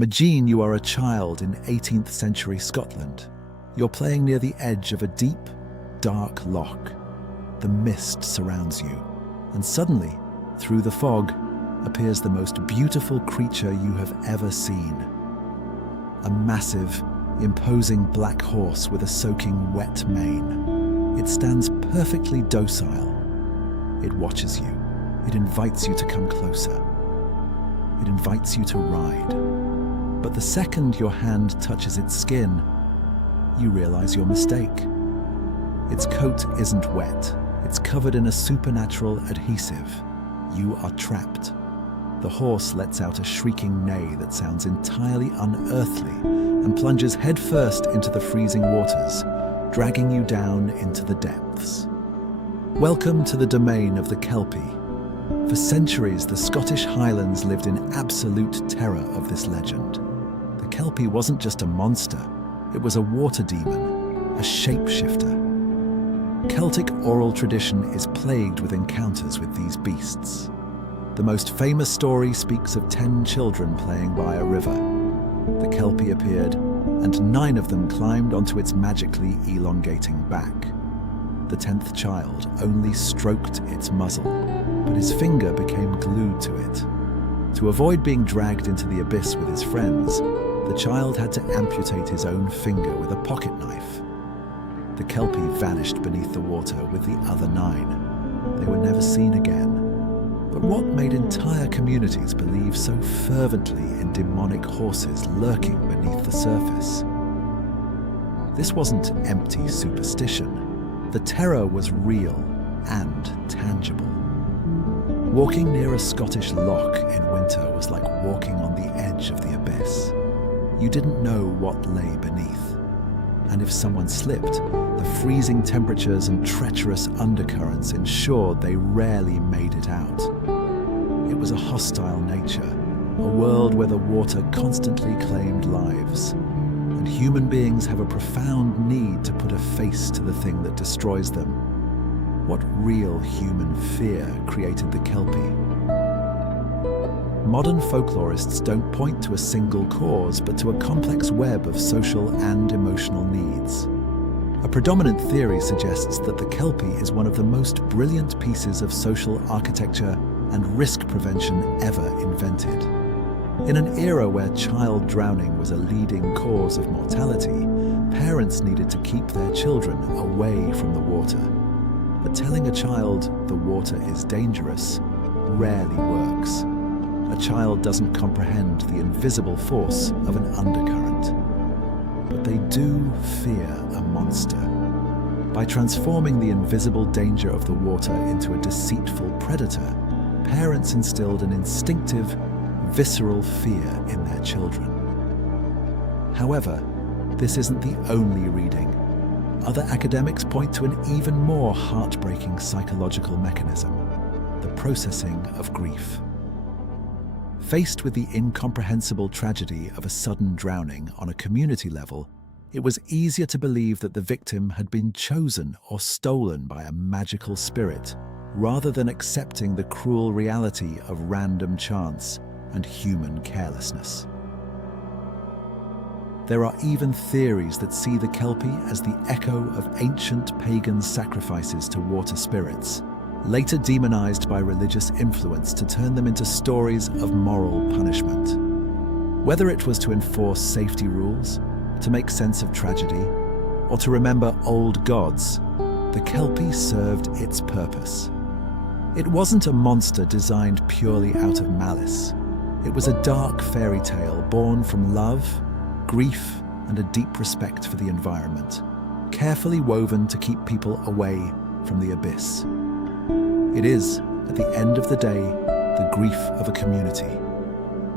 Imagine you are a child in 18th century Scotland. You're playing near the edge of a deep, dark loch. The mist surrounds you, and suddenly, through the fog, appears the most beautiful creature you have ever seen. A massive, imposing black horse with a soaking wet mane. It stands perfectly docile. It watches you. It invites you to come closer. It invites you to ride. But the second your hand touches its skin, you realize your mistake. Its coat isn't wet. It's covered in a supernatural adhesive. You are trapped. The horse lets out a shrieking neigh that sounds entirely unearthly and plunges headfirst into the freezing waters, dragging you down into the depths. Welcome to the domain of the Kelpie. For centuries, the Scottish Highlands lived in absolute terror of this legend. The Kelpie wasn't just a monster, it was a water demon, a shapeshifter. Celtic oral tradition is plagued with encounters with these beasts. The most famous story speaks of 10 children playing by a river. The Kelpie appeared, and 9 of them climbed onto its magically elongating back. The 10th child only stroked its muzzle, but his finger became glued to it. To avoid being dragged into the abyss with his friends, the child had to amputate his own finger with a pocket knife. The Kelpie vanished beneath the water with the other 9. They were never seen again. But what made entire communities believe so fervently in demonic horses lurking beneath the surface? This wasn't empty superstition. The terror was real and tangible. Walking near a Scottish loch in winter was like walking on the edge of the abyss. You didn't know what lay beneath. And if someone slipped, the freezing temperatures and treacherous undercurrents ensured they rarely made it out. It was a hostile nature, a world where the water constantly claimed lives. And human beings have a profound need to put a face to the thing that destroys them. What real human fear created the Kelpie? Modern folklorists don't point to a single cause, but to a complex web of social and emotional needs. A predominant theory suggests that the Kelpie is one of the most brilliant pieces of social architecture and risk prevention ever invented. In an era where child drowning was a leading cause of mortality, parents needed to keep their children away from the water. But telling a child the water is dangerous rarely works. A child doesn't comprehend the invisible force of an undercurrent. But they do fear a monster. By transforming the invisible danger of the water into a deceitful predator, parents instilled an instinctive, visceral fear in their children. However, this isn't the only reading. Other academics point to an even more heartbreaking psychological mechanism: the processing of grief. Faced with the incomprehensible tragedy of a sudden drowning on a community level, it was easier to believe that the victim had been chosen or stolen by a magical spirit, rather than accepting the cruel reality of random chance and human carelessness. There are even theories that see the Kelpie as the echo of ancient pagan sacrifices to water spirits, later demonized by religious influence to turn them into stories of moral punishment. Whether it was to enforce safety rules, to make sense of tragedy, or to remember old gods, the Kelpie served its purpose. It wasn't a monster designed purely out of malice. It was a dark fairy tale born from love, grief, and a deep respect for the environment, carefully woven to keep people away from the abyss. It is, at the end of the day, the grief of a community,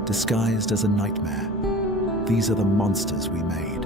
disguised as a nightmare. These are the monsters we made.